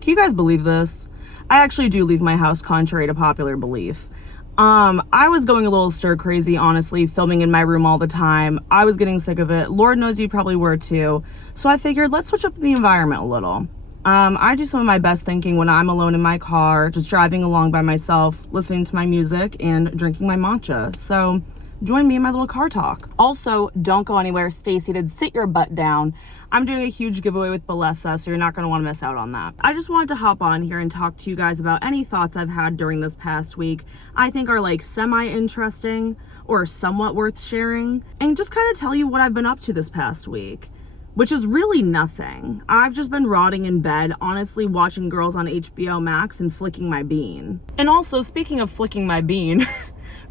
Can you guys believe this? I actually do leave my house contrary to popular belief. I was going a little stir crazy, honestly, filming in my room all the time. I was getting sick of it. Lord knows you probably were too. So I figured let's switch up the environment a little. I do some of my best thinking when I'm alone in my car, just driving along by myself, listening to my music and drinking my matcha. So join me in my little car talk. Also, don't go anywhere. Stay seated. Sit your butt down. I'm doing a huge giveaway with Bessa, so you're not going to want to miss out on that. I just wanted to hop on here and talk to you guys about any thoughts I've had during this past week I think are like semi-interesting or somewhat worth sharing, and just kind of tell you what I've been up to this past week, which is really nothing. I've just been rotting in bed, honestly, watching girls on HBO Max and flicking my bean. And also, speaking of flicking my bean,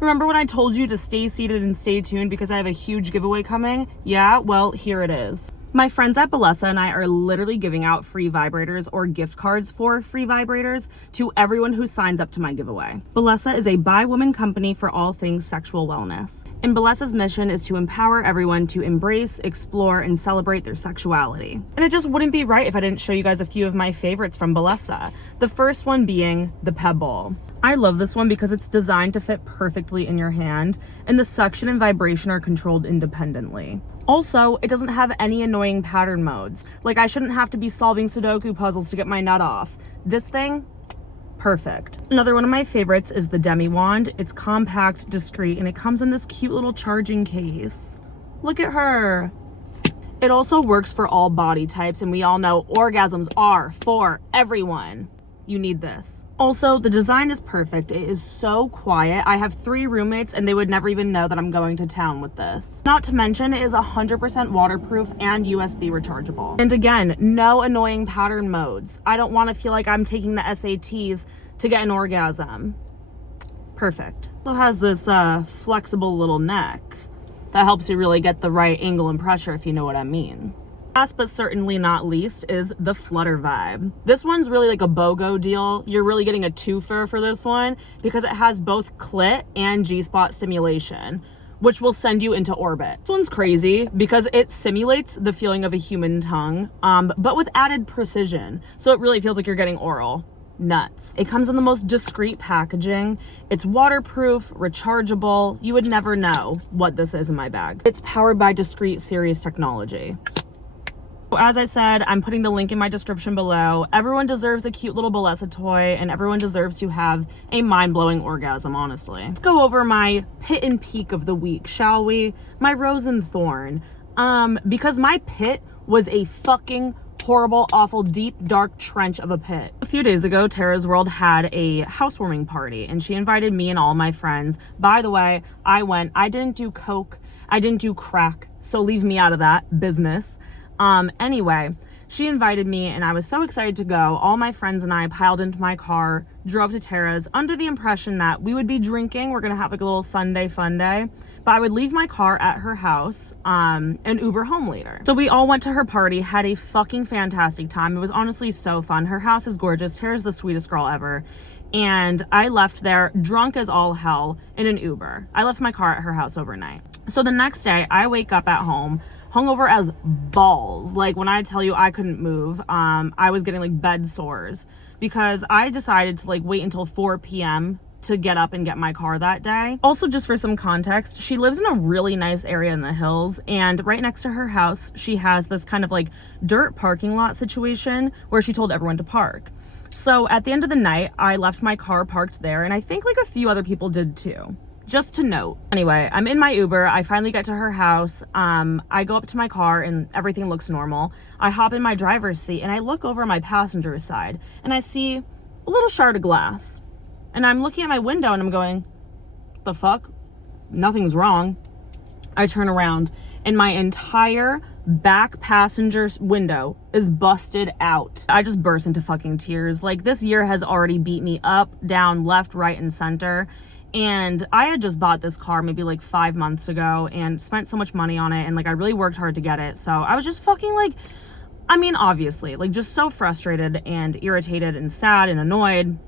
remember when I told you to stay seated and stay tuned because I have a huge giveaway coming? Yeah, well, here it is. My friends at Bessa and I are literally giving out free vibrators or gift cards for free vibrators to everyone who signs up to my giveaway. Bessa is a bi-woman company for all things sexual wellness. And Bessa's mission is to empower everyone to embrace, explore, and celebrate their sexuality. And it just wouldn't be right if I didn't show you guys a few of my favorites from Bessa. The first one being the Pebble. I love this one because it's designed to fit perfectly in your hand, and the suction and vibration are controlled independently. Also, it doesn't have any annoying pattern modes. Like, I shouldn't have to be solving Sudoku puzzles to get my nut off. This thing, perfect. Another one of my favorites is the Demi Wand. It's compact, discreet, and it comes in this cute little charging case. Look at her. It also works for all body types, and we all know orgasms are for everyone. You need this. Also, the design is perfect. It is so quiet. I have 3 roommates and they would never even know that I'm going to town with this. Not to mention, it is 100% waterproof and USB rechargeable. And again, no annoying pattern modes. I don't want to feel like I'm taking the SATs to get an orgasm. Perfect. It also has this flexible little neck that helps you really get the right angle and pressure, if you know what I mean. Last but certainly not least is the Flutter Vibe. This one's really like a BOGO deal. You're really getting a twofer for this one because it has both clit and G-spot stimulation, which will send you into orbit. This one's crazy because it simulates the feeling of a human tongue, but with added precision. So it really feels like you're getting oral. Nuts. It comes in the most discreet packaging. It's waterproof, rechargeable. You would never know what this is in my bag. It's powered by discreet Sirius technology. As I said, I'm putting the link in my description below. Everyone deserves a cute little Bessa toy, and everyone deserves to have a mind-blowing orgasm, honestly. Let's go over my pit and peak of the week, shall we? My rose and thorn. Because my pit was a fucking horrible, awful, deep, dark trench of a pit. A few days ago, Tara's World had a housewarming party, and she invited me and all my friends. By the way, I went. I didn't do coke. I didn't do crack, so leave me out of that business. Anyway, she invited me and I was so excited to go. All my friends and I piled into my car, drove to Tara's under the impression that we would be drinking. We're going to have like a little Sunday fun day, but I would leave my car at her house, and Uber home later. So we all went to her party, had a fucking fantastic time. It was honestly so fun. Her house is gorgeous. Tara's the sweetest girl ever. And I left there drunk as all hell in an Uber. I left my car at her house overnight. So the next day I wake up at home, hungover as balls. Like, when I tell you I couldn't move, I was getting like bed sores because I decided to like wait until 4 p.m. to get up and get my car that day. Also, just for some context, she lives in a really nice area in the hills, and right next to her house, she has this kind of like dirt parking lot situation where she told everyone to park. So at the end of the night, I left my car parked there, and I think like a few other people did too. Just to note. Anyway, I'm in my Uber. I finally get to her house. I go up to my car and everything looks normal. I hop in my driver's seat and I look over my passenger's side and I see a little shard of glass. And I'm looking at my window and I'm going, the fuck? Nothing's wrong. I turn around and my entire back passenger's window is busted out. I just burst into fucking tears. Like, this year has already beat me up, down, left, right, and center. And I had just bought this car maybe like 5 months ago and spent so much money on it, and like I really worked hard to get it. So I was just fucking like, I mean, obviously, like just so frustrated and irritated and sad and annoyed.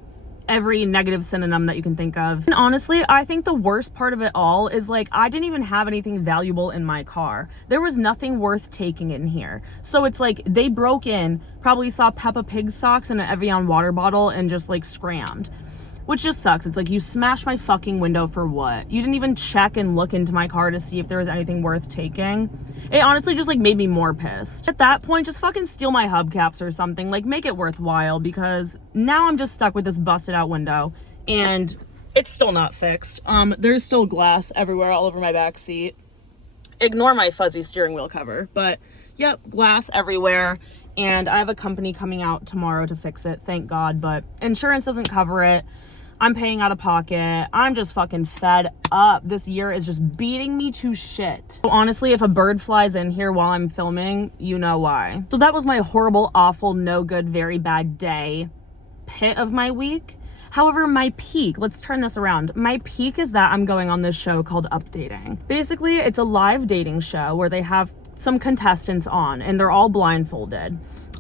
every negative synonym that you can think of. And honestly, I think the worst part of it all is like, I didn't even have anything valuable in my car. There was nothing worth taking in here. So it's like they broke in, probably saw Peppa Pig socks and an Evian water bottle and just like scrammed. Which just sucks. It's like, you smashed my fucking window for what? You didn't even check and look into my car to see if there was anything worth taking. It honestly just like made me more pissed. At that point, just fucking steal my hubcaps or something. Like, make it worthwhile, because now I'm just stuck with this busted out window and it's still not fixed. There's still glass everywhere all over my back seat. Ignore my fuzzy steering wheel cover, but yep, glass everywhere. And I have a company coming out tomorrow to fix it, thank God, but insurance doesn't cover it. I'm paying out of pocket. I'm just fucking fed up. This year is just beating me to shit. So honestly, if a bird flies in here while I'm filming, you know why. So that was my horrible, awful, no good, very bad day pit of my week. However, my peak, let's turn this around. My peak is that I'm going on this show called Updating. Basically, it's a live dating show where they have some contestants on and they're all blindfolded.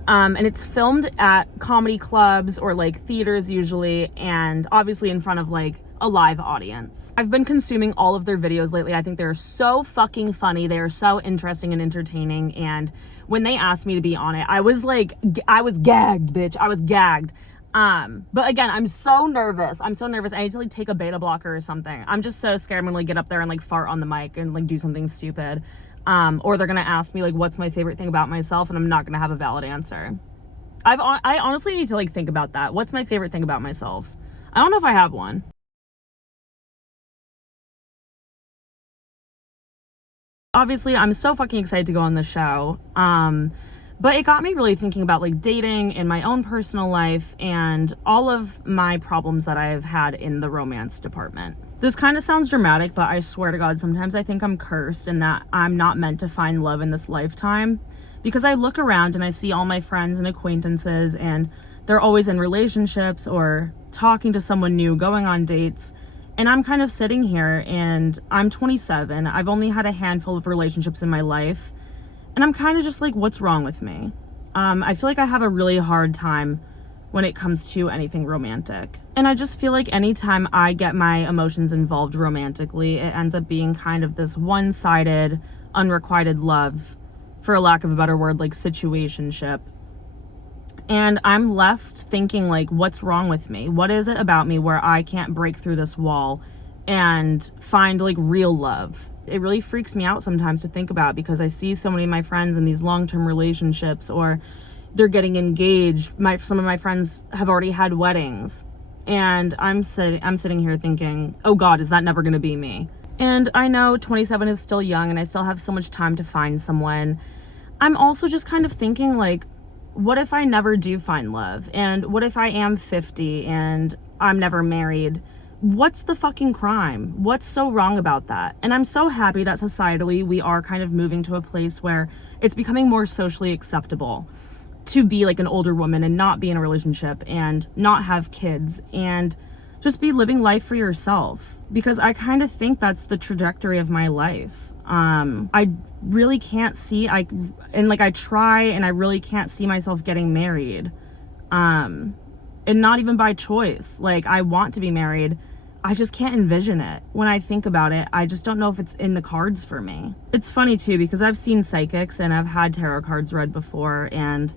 And it's filmed at comedy clubs or like theaters usually, and obviously in front of like a live audience. I've been consuming all of their videos lately. I think they're so fucking funny. They are so interesting and entertaining. And when they asked me to be on it, I was gagged, bitch. I was gagged. But again, I'm so nervous. I need to like take a beta blocker or something. I'm just so scared I'm gonna like get up there and like fart on the mic and like do something stupid. Or they're gonna ask me like, what's my favorite thing about myself, and I'm not gonna have a valid answer. I honestly need to like think about that. What's my favorite thing about myself? I don't know if I have one. Obviously, I'm so fucking excited to go on the show. But it got me really thinking about like dating in my own personal life and all of my problems that I've had in the romance department. This kind of sounds dramatic, but I swear to God, sometimes I think I'm cursed and that I'm not meant to find love in this lifetime, because I look around and I see all my friends and acquaintances and they're always in relationships or talking to someone new, going on dates. And I'm kind of sitting here and I'm 27. I've only had a handful of relationships in my life. And I'm kind of just like, what's wrong with me? I feel like I have a really hard time when it comes to anything romantic. And I just feel like anytime I get my emotions involved romantically, it ends up being kind of this one-sided, unrequited love, for a lack of a better word, like situationship. And I'm left thinking like, what's wrong with me? What is it about me where I can't break through this wall and find like real love? It really freaks me out sometimes to think about, because I see so many of my friends in these long-term relationships, or they're getting engaged. Some of my friends have already had weddings, and I'm sitting here thinking, oh God, is that never gonna be me? And I know 27 is still young and I still have so much time to find someone. I'm also just kind of thinking like, what if I never do find love? And what if I am 50 and I'm never married? What's the fucking crime? What's so wrong about that? And I'm so happy that societally we are kind of moving to a place where it's becoming more socially acceptable to be like an older woman and not be in a relationship and not have kids and just be living life for yourself, because I kind of think that's the trajectory of my life. I really can't see, I try and I really can't see myself getting married. And not even by choice. Like, I want to be married. I just can't envision it. When I think about it, I just don't know if it's in the cards for me. It's funny too, because I've seen psychics and I've had tarot cards read before, and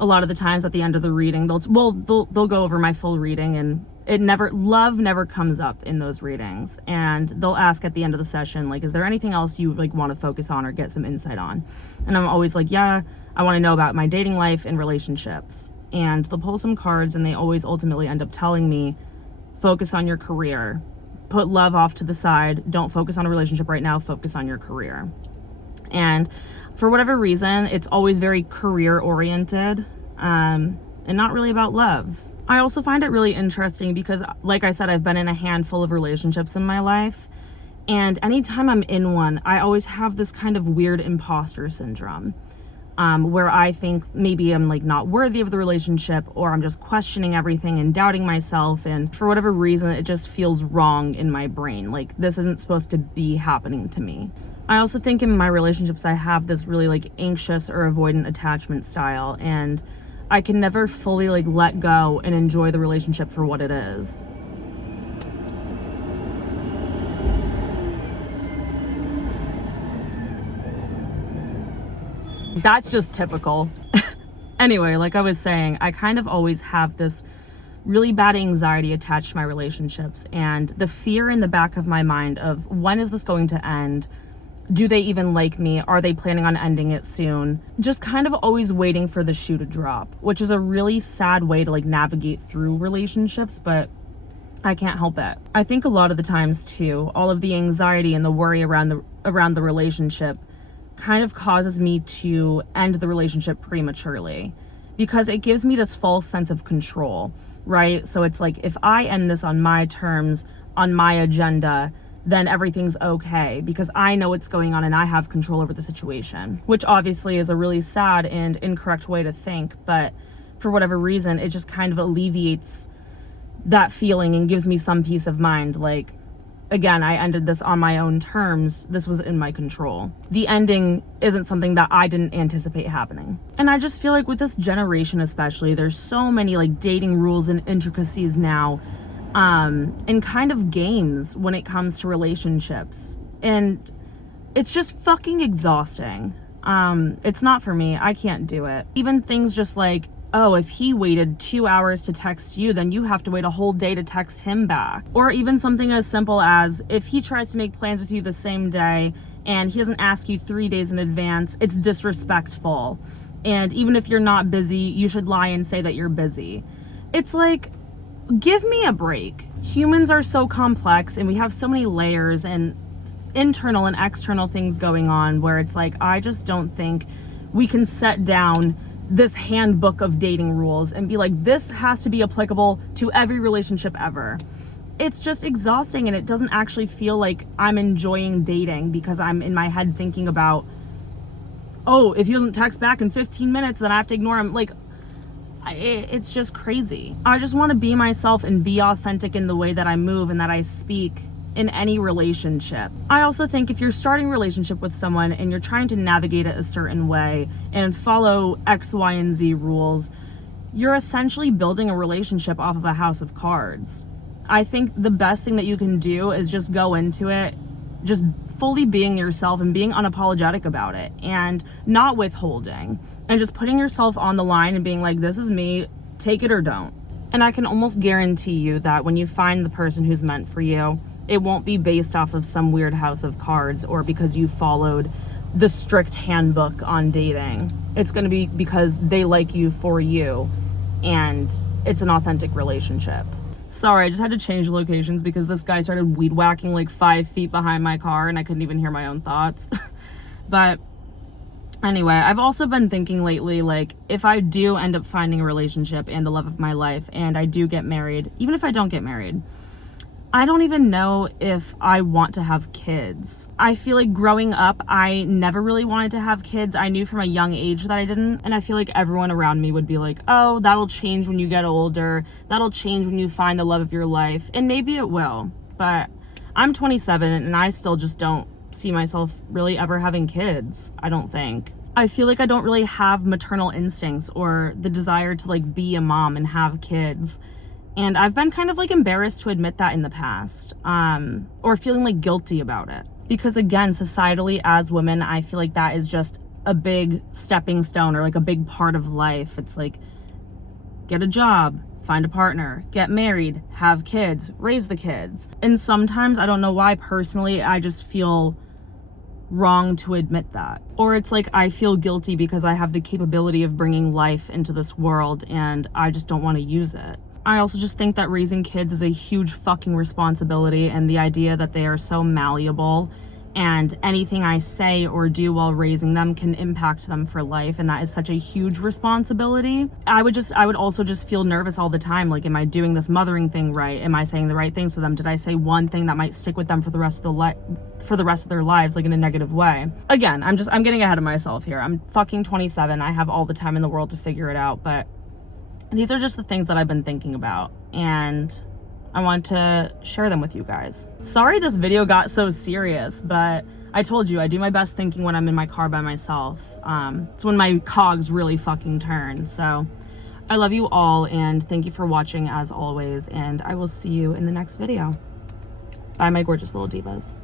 a lot of the times at the end of the reading, they'll go over my full reading, and love never comes up in those readings. And they'll ask at the end of the session, like, is there anything else you like want to focus on or get some insight on? And I'm always like, yeah, I want to know about my dating life and relationships. And they'll pull some cards and they always ultimately end up telling me, focus on your career, put love off to the side, don't focus on a relationship right now, focus on your career. And for whatever reason, it's always very career oriented, and not really about love. I also find it really interesting because, like I said, I've been in a handful of relationships in my life, and anytime I'm in one, I always have this kind of weird imposter syndrome, where I think maybe I'm like not worthy of the relationship, or I'm just questioning everything and doubting myself, and for whatever reason, it just feels wrong in my brain. Like, this isn't supposed to be happening to me. I also think in my relationships, I have this really like anxious or avoidant attachment style, and I can never fully like let go and enjoy the relationship for what it is. That's just typical. Anyway, like I was saying, I kind of always have this really bad anxiety attached to my relationships, and the fear in the back of my mind of, when is this going to end? Do they even like me? Are they planning on ending it soon? Just kind of always waiting for the shoe to drop, which is a really sad way to like navigate through relationships, but I can't help it. I think a lot of the times too, all of the anxiety and the worry around the relationship kind of causes me to end the relationship prematurely, because it gives me this false sense of control, right? So it's like, if I end this on my terms, on my agenda, then everything's okay because I know what's going on and I have control over the situation, which obviously is a really sad and incorrect way to think, but for whatever reason, it just kind of alleviates that feeling and gives me some peace of mind. Like, again, I ended this on my own terms. This was in my control. The ending isn't something that I didn't anticipate happening. And I just feel like with this generation especially, there's so many like dating rules and intricacies now, and kind of games when it comes to relationships. And it's just fucking exhausting. It's not for me. I can't do it. Even things just like, oh, if he waited 2 hours to text you, then you have to wait a whole day to text him back. Or even something as simple as, if he tries to make plans with you the same day and he doesn't ask you 3 days in advance, it's disrespectful. And even if you're not busy, you should lie and say that you're busy. It's like, give me a break. Humans are so complex and we have so many layers and internal and external things going on, where it's like, I just don't think we can set down this handbook of dating rules and be like, this has to be applicable to every relationship ever. It's just exhausting, and it doesn't actually feel like I'm enjoying dating, because I'm in my head thinking about, oh, if he doesn't text back in 15 minutes, then I have to ignore him. Like, it's just crazy. I just want to be myself and be authentic in the way that I move and that I speak in any relationship. I also think if you're starting a relationship with someone and you're trying to navigate it a certain way and follow X, Y, and Z rules, you're essentially building a relationship off of a house of cards. I think the best thing that you can do is just go into it just fully being yourself and being unapologetic about it and not withholding, and just putting yourself on the line and being like, this is me, take it or don't. And I can almost guarantee you that when you find the person who's meant for you, it won't be based off of some weird house of cards or because you followed the strict handbook on dating. It's going to be because they like you for you, and it's an authentic relationship. Sorry, I just had to change locations because this guy started weed whacking like 5 feet behind my car and I couldn't even hear my own thoughts. But anyway, I've also been thinking lately, like, if I do end up finding a relationship and the love of my life and I do get married, even if I don't get married, I don't even know if I want to have kids. I feel like growing up, I never really wanted to have kids. I knew from a young age that I didn't. And I feel like everyone around me would be like, oh, that'll change when you get older. That'll change when you find the love of your life. And maybe it will. But I'm 27 and I still just don't see myself really ever having kids, I don't think. I feel like I don't really have maternal instincts or the desire to like be a mom and have kids. And I've been kind of like embarrassed to admit that in the past, or feeling like guilty about it. Because again, societally as women, I feel like that is just a big stepping stone or like a big part of life. It's like, get a job, find a partner, get married, have kids, raise the kids. And sometimes, I don't know why, personally, I just feel wrong to admit that. Or it's like I feel guilty because I have the capability of bringing life into this world and I just don't want to use it. I also just think that raising kids is a huge fucking responsibility, and the idea that they are so malleable and anything I say or do while raising them can impact them for life, and that is such a huge responsibility. I would also just feel nervous all the time, like, am I doing this mothering thing right? Am I saying the right things to them? Did I say one thing that might stick with them for the rest of their lives, like in a negative way? Again, I'm getting ahead of myself here. I'm fucking 27. I have all the time in the world to figure it out, but these are just the things that I've been thinking about, and I want to share them with you guys. Sorry this video got so serious, but I told you I do my best thinking when I'm in my car by myself. It's when my cogs really fucking turn. So I love you all, and thank you for watching as always, and I will see you in the next video. Bye, my gorgeous little divas.